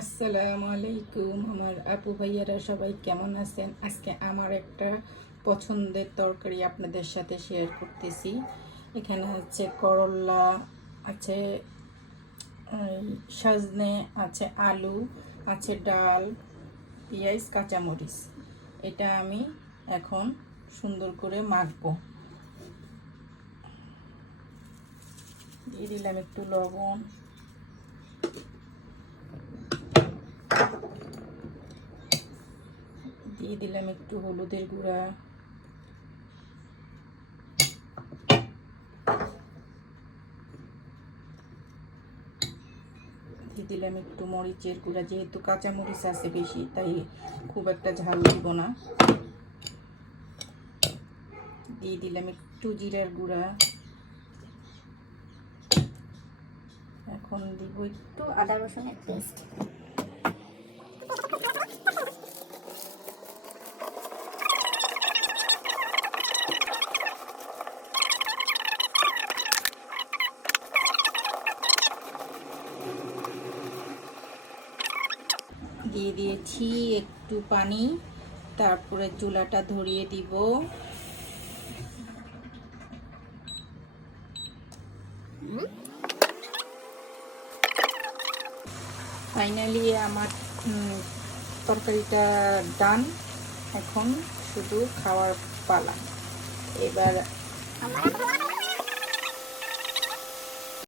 আসসালামু আলাইকুম। আমার আপু ভাইয়ারা সবাই কেমন আছেন? আজকে আমার একটা পছন্দের তরকারি আপনাদের সাথে শেয়ার করতেছি। এখানে হচ্ছে করলা, আছে সজনে, আছে আলু, আছে ডাল, পেঁয়াজ, কাঁচামরিচ। এটা আমি এখন সুন্দর করে মাখবো। দিয়ে দিলাম একটু লবণ। দিয়ে দিলাম একটু হলুদের গুঁড়া। দিয়ে দিলাম একটু মরিচের গুঁড়া, যেহেতু কাঁচা মরিচ আছে বেশি, তাই খুব একটা ঝাল দিব না। দিয়ে দিলাম একটু জিরার গুঁড়া। এখন দিব একটু আদা রসুনের পেস্ট। দিয়ে দিয়েছি একটু পানি। তারপরে চুলাটা ধরিয়ে দিব। ফাইনালি আমার তরকারিটা ডান। এখন শুধু খাওয়ার পালা। এবার